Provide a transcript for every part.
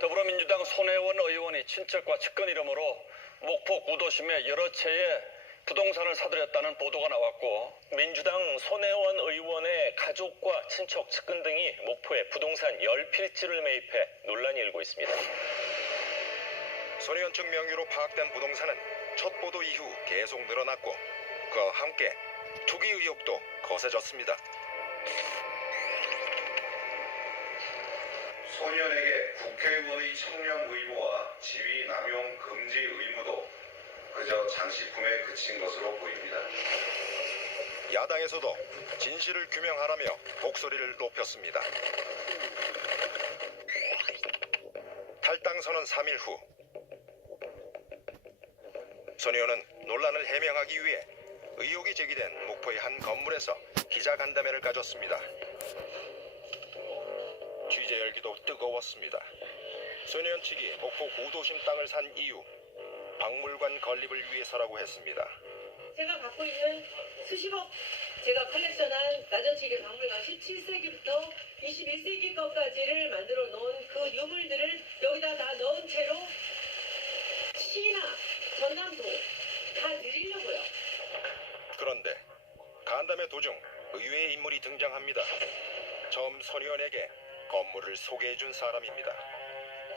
더불어민주당 손혜원 의원이 친척과 측근 이름으로 목포 구도심에 여러 채의 부동산을 사들였다는 보도가 나왔고, 민주당 손혜원 의원의 가족과 친척, 측근 등이 목포에 부동산 10필지를 매입해 논란이 일고 있습니다. 손혜원 측 명의로 파악된 부동산은 첫 보도 이후 계속 늘어났고, 그와 함께 투기 의혹도 거세졌습니다. 손혜원에게 국회의원의 청렴 의무와 지위 남용 금지 의무도 그저 장식품에 그친 것으로 보입니다. 야당에서도 진실을 규명하라며 목소리를 높였습니다. 탈당 선언 3일 후 손혜원은 논란을 해명하기 위해 의혹이 제기된 목포의 한 건물에서 기자간담회를 가졌습니다. 취재 열기도 뜨거웠습니다. 손혜원 측이 목포 구도심 땅을 산 이유, 박물관 건립을 위해서라고 했습니다. 제가 갖고 있는 수십억, 제가 컬렉션한 나전치기 박물관 17세기부터 21세기 것까지를 만들어 놓은 그 유물들을 여기다 다 넣은 채로 시나 전남도 다 드리려고요. 그런데 간담회 도중 의외의 인물이 등장합니다. 처음 손혜원에게 건물을 소개해준 사람입니다.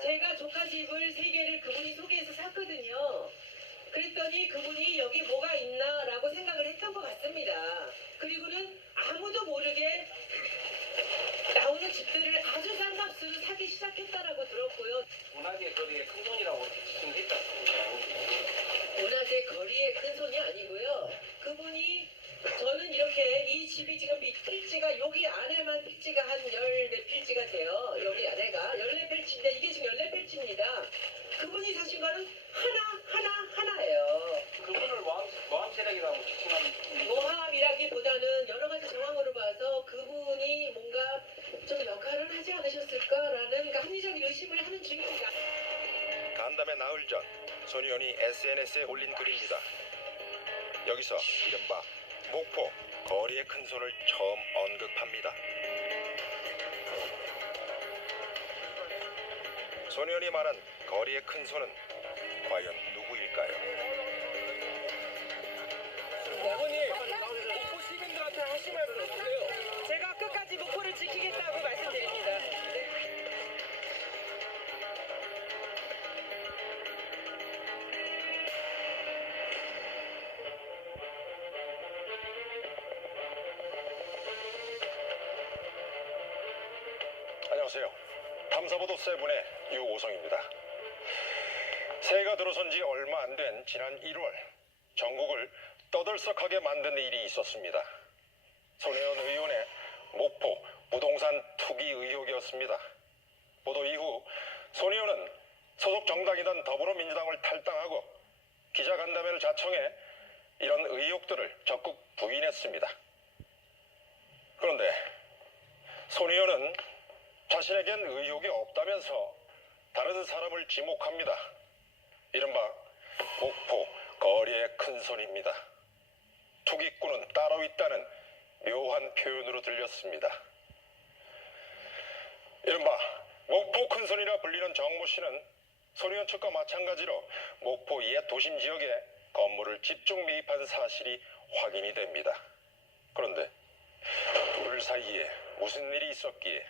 제가 조카집을 3개를 그분이 소개해서 샀거든요. 그랬더니 그분이 여기 뭐가 있나 라고 생각을 했던 것 같습니다. 그리고는 아무도 모르게 나오는 집들을 아주 싼 값으로 사기 시작했다라고 들었고요. 문화재 거리의 큰 손이라고 지칭했다. 문화재 거리의 큰 손이 아니고요. 그분이 저는 이렇게 이 집이 지금 필지가 여기 안에만 필지가 한 14필지가 돼요. 여기 안에가 14필지인데 이게 지금 14필지입니다. 그분이 사신 거는 하나예요. 그분을 모함 세력이라고 지칭하는 모함이라기보다는 여러 가지 정황으로 봐서 그분이 뭔가 좀 역할을 하지 않으셨을까라는 그러니까 합리적인 의심을 하는 중입니다. 간담회 나흘 전 손혜원이 SNS에 올린 글입니다. 여기서 이른바 목포 거리의 큰손을 처음 언급합니다. 손혜원이 말한 거리의 큰손은 과연 누구일까요? 어머니, 목포 시민들한테 하실 말씀 없으세요? 제가 끝까지 목포를 지키겠다고 말씀드립니다. 안녕하세요. 탐사보도 세븐의 유오성입니다. 새해가 들어선 지 얼마 안 된 지난 1월, 전국을 떠들썩하게 만든 일이 있었습니다. 손혜원 의원의 목포 부동산 투기 의혹이었습니다. 보도 이후 손혜원은 소속 정당이던 더불어민주당을 탈당하고 기자간담회를 자청해 이런 의혹들을 적극 부인했습니다. 그런데 손혜원은 자신에겐 의혹이 없다면서 다른 사람을 지목합니다. 이른바 목포 거리의 큰손입니다. 투기꾼은 따로 있다는 묘한 표현으로 들렸습니다. 이른바 목포 큰손이라 불리는 정모 씨는 손혜원 측과 마찬가지로 목포 옛 도심 지역에 건물을 집중 매입한 사실이 확인이 됩니다. 그런데 둘 사이에 무슨 일이 있었기에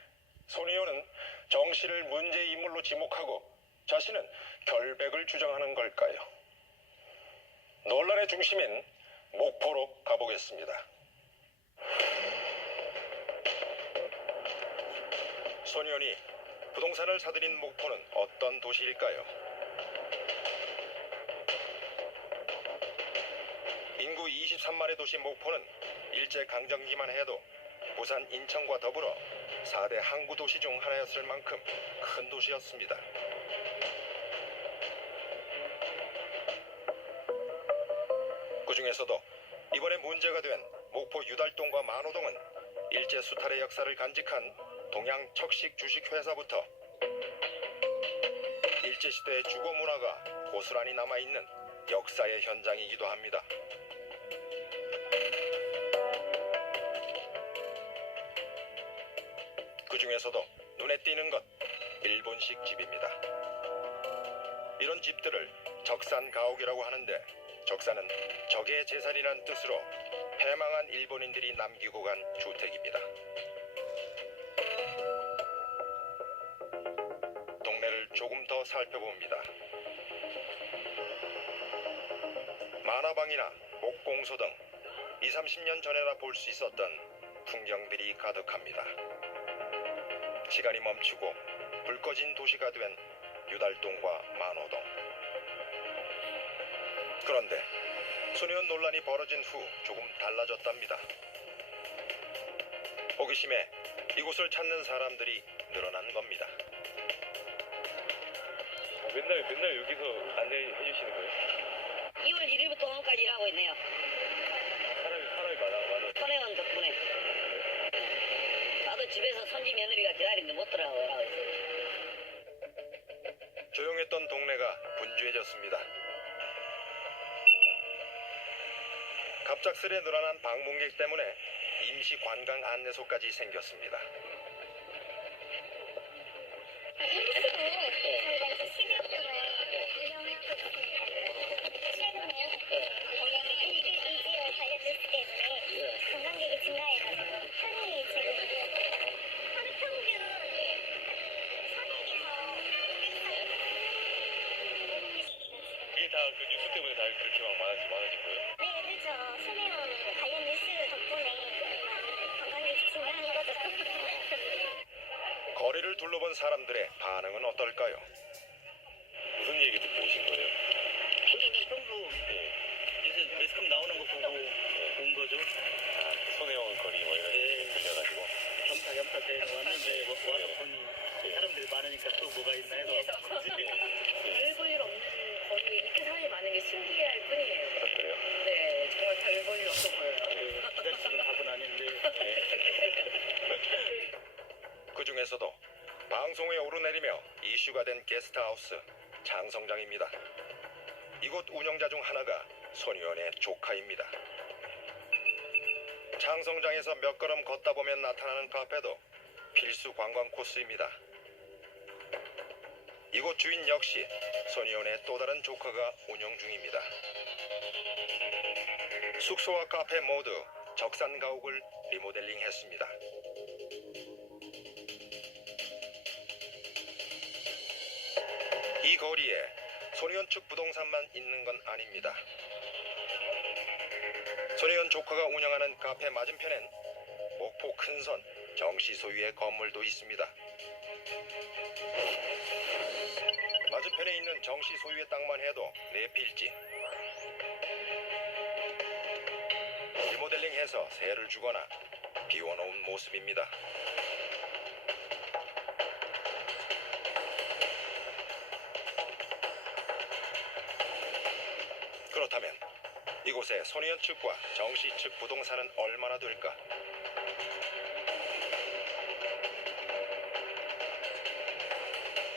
손혜원은 정 씨를 문제 인물로 지목하고 자신은 결백을 주장하는 걸까요? 논란의 중심인 목포로 가보겠습니다. 손혜원이 부동산을 사들인 목포는 어떤 도시일까요? 인구 23만의 도시 목포는 일제강점기만 해도 부산, 인천과 더불어 4대 항구 도시 중 하나였을 만큼 큰 도시였습니다. 그 중에서도 이번에 문제가 된 목포 유달동과 만호동은 일제 수탈의 역사를 간직한 동양 척식 주식회사부터 일제시대의 주거 문화가 고스란히 남아있는 역사의 현장이기도 합니다. 그 중에서도 눈에 띄는 것, 일본식 집입니다. 이런 집들을 적산가옥이라고 하는데 적산은 적의 재산이란 뜻으로 패망한 일본인들이 남기고 간 주택입니다. 동네를 조금 더 살펴봅니다. 만화방이나 목공소 등 20, 30년 전에나 볼 수 있었던 풍경들이 가득합니다. 시간이 멈추고 불 꺼진 도시가 된 유달동과 만호동. 그런데 소년 논란이 벌어진 후 조금 달라졌답니다. 호기심에 이곳을 찾는 사람들이 늘어난 겁니다. 맨날 여기서 안내해 주시는 거예요? 2월 1일부터 오늘까지 일하고 있네요. 사람이 많아. 손혜원 덕분에. 나도 집에서 손지 며느리가 기다리는데 못 들어가고 있어요. 조용했던 동네가 분주해졌습니다. 갑작스레 늘어난 방문객 때문에 임시 관광 안내소까지 생겼습니다. 저희가 이제 12월 동안 운영을 하고 있습니다. 최근에 공연이 일지와 관련 뉴스 때문에 관광객이 증가해가지고 편의 지금 하루 평균 300에서 이게 다 그 뉴스 때문에 다 그렇게 막 많아진 거예요? 네, 그렇죠. 손혜원 관련 뉴스 덕분에 관광객이 증가한 거죠. 거리를 둘러본 사람들의 반응은 어떨까요? 무슨 얘기 듣고 오신 거예요? 저는 평소 요새 매스컴 나오는 거 보고 온 거죠. 손해원 거리 뭐 이런 데 들려가지고. 겸사 때 왔는데 와서 보니 사람들이 많으니까 또 뭐가 있나 해서 별 볼 일 없는 거리에 이렇게 사람이 많은 게 신기할 뿐이에요. 그래요? 네, 정말 별 볼 일 없어 보여요. 기다리는 답은 아닌데 그 중에서도 방송에 오르내리며 이슈가 된 게스트하우스 장성장입니다. 이곳 운영자 중 하나가 손의원의 조카입니다. 장성장에서 몇 걸음 걷다 보면 나타나는 카페도 필수 관광 코스입니다. 이곳 주인 역시 손의원의 또 다른 조카가 운영 중입니다. 숙소와 카페 모두 적산가옥을 리모델링했습니다. 이 거리에 손의원 측 부동산만 있는 건 아닙니다. 손의원 조카가 운영하는 카페 맞은편엔 목포 큰선 정씨 소유의 건물도 있습니다. 맞은편에 있는 정씨 소유의 땅만 해도 4필지. 리모델링해서 세를 주거나 비워놓은 모습입니다. 그렇다면 이곳에 손의원 측과 정씨 측 부동산은 얼마나 될까?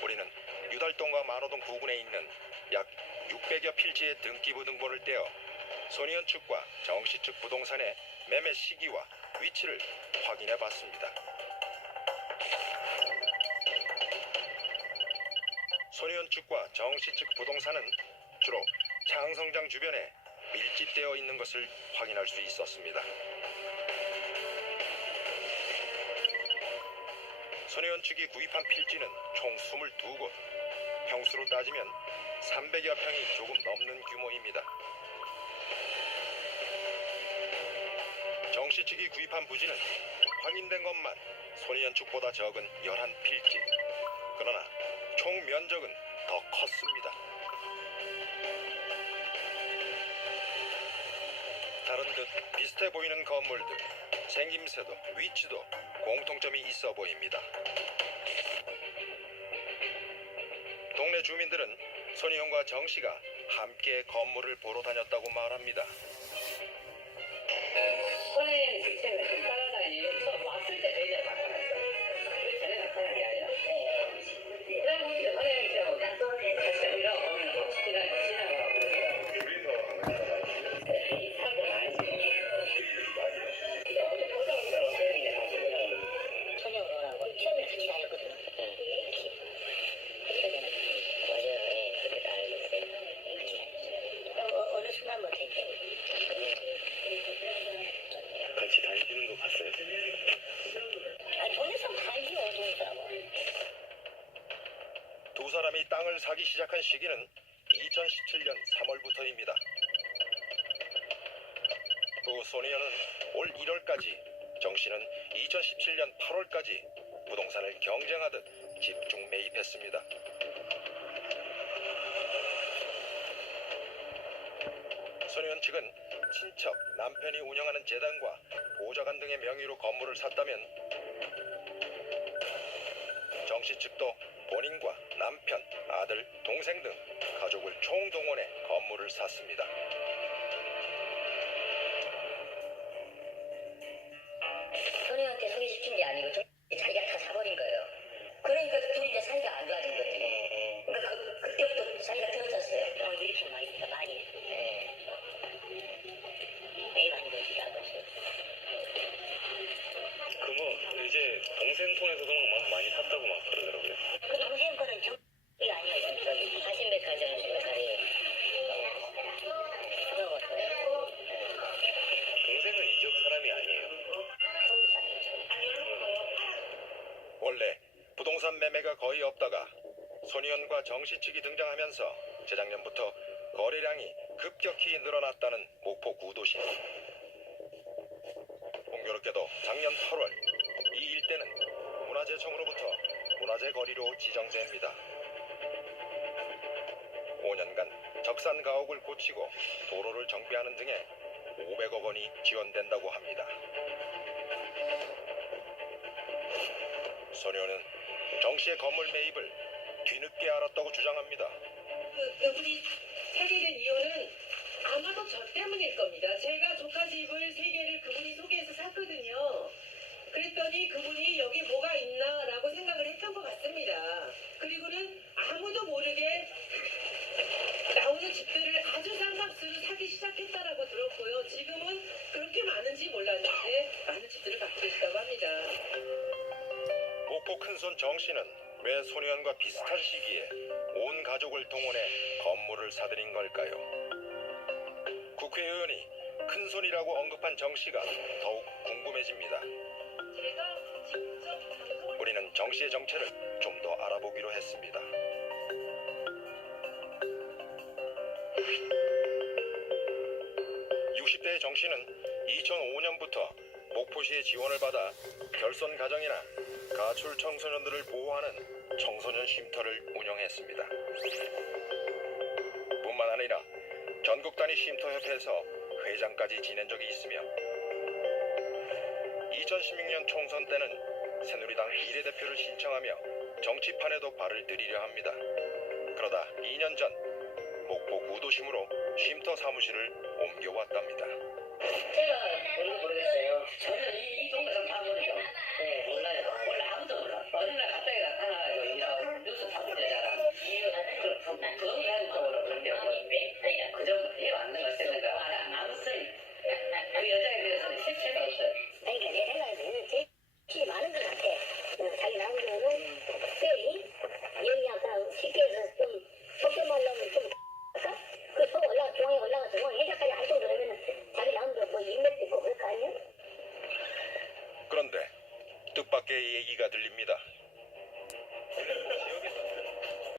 우리는 유달동과 만호동 부근에 있는 약 600여 필지의 등기부 등본을 떼어 손의원 측과 정씨 측 부동산의 매매 시기와 위치를 확인해 봤습니다. 손의원 측과 정씨 측 부동산은 주로 장성장 주변에 밀집되어 있는 것을 확인할 수 있었습니다. 손의원 측이 구입한 필지는 총 22곳, 평수로 따지면 300여 평이 조금 넘는 규모입니다. 정씨 측이 구입한 부지는 확인된 것만 손의원 측보다 적은 11필지. 그러나 총 면적은 더 컸습니다. 다른 듯 비슷해 보이는 건물들, 생김새도 위치도 공통점이 있어 보입니다. 동네 주민들은 손의원과 정씨가 함께 건물을 보러 다녔다고 말합니다. 손에 자체가 따라다니면서 왔을 때 매니저 나타났어요. 그 전에 나타난 게 아니라. 그러고 이제 손에 같이 오면 지나가고. 이 사람들 알지. 손영원하고 처음에 같이 다녔거든. 사람이 땅을 사기 시작한 시기는 2017년 3월부터입니다. 또 소니언은 올 1월까지, 정 씨는 2017년 8월까지 부동산을 경쟁하듯 집중 매입했습니다. 소니언 측은 친척, 남편이 운영하는 재단과 보좌관 등의 명의로 건물을 샀다면 정 씨 측도 본인과 남편, 아들, 동생 등 가족을 총동원해 건물을 샀습니다. 소녀한테 소개시킨 게 아니고 자기가 다 사버린 거예요. 그러니까 둘이 이제 사이가 안 좋아진 거지. 그러니까 그때부터 사이가 틀어졌어요. 이렇게 많이 있다, 많이. 매일 안 되지, 아버지. 그 뭐 이제 동생 통해서도 막 많이 샀다고 막 그러더라고요. 그 동생 거는 저기 아니에요. 저기 사신백화점 가게. 들어갔어요. 동생은 이 지역 사람이 아니에요. 원래 부동산 매매가 거의 없다가 소니언과 정씨 측이 등장하면서 재작년부터 거래량이 급격히 늘어났다는 목포 구도시. 공교롭게도 작년 8월 이 일대는 문화재청으로부터 문화재 거리로 지정됩니다. 5년간 적산 가옥을 고치고 도로를 정비하는 등에 500억 원이 지원된다고 합니다. 소녀는 정 씨의 건물 매입을 뒤늦게 알았다고 주장합니다. 그분이 사게 된 이유는 아마도 저 때문일 겁니다. 제가 조카 집을 3개를 그분이 소개해서 샀거든요. 그랬더니 그분이 여기 뭐가 있나라고 생각을 했던 것 같습니다. 그리고는 아무도 모르게 나오는 집들을 아주 싼 값으로 사기 시작했다라고 들었고요. 지금은 그렇게 많은지 몰랐는데 많은 집들을 갖고 계시다고 합니다. 목포 큰손 정 씨는 왜 소년과 비슷한 시기에 온 가족을 동원해 건물을 사들인 걸까요? 국회의원이 큰손이라고 언급한 정 씨가 더욱 궁금해집니다. 제가 직접 방송을 우리는 정 씨의 정체를 좀 더 알아보기로 했습니다. 60대의 정 씨는 2005년부터 목포시의 지원을 받아 결손 가정이나 가출 청소년들을 보호하는 청소년 쉼터를 운영했습니다. 뿐만 아니라 전국 단위 쉼터협회에서 회장까지 지낸 적이 있으며 2016년 총선 때는 새누리당 비례대표를 신청하며 정치판에도 발을 들이려 합니다. 그러다 2년 전 목포 구도심으로 쉼터 사무실을 옮겨왔답니다. 제가 뭔지 모르겠어요. 저는 이 동네를 다 모르죠. 네, 몰라요. 몰라, 아무도 몰라. 어느 날 갑자기 나타나가지고 이런 뉴스 다 보내잖아. 부동산 쪽으로 그런데 그전 이해 안 되는 걸 쓰니까 아무튼 그 여자에 대해서는 실체가 없어요. 그러니까 내 생각에는 제일 많은 것 같아. 자기 나온 경우는 특별히 여기가 쉽게 해서 좀 속도만 나오면 좀 그속 중앙에 올라가서 해자까지 안쪽으로 들어가면 자기 나온 거 인맥도 있고 그럴 거 아니에요? 그런데 뜻밖의 얘기가 들립니다.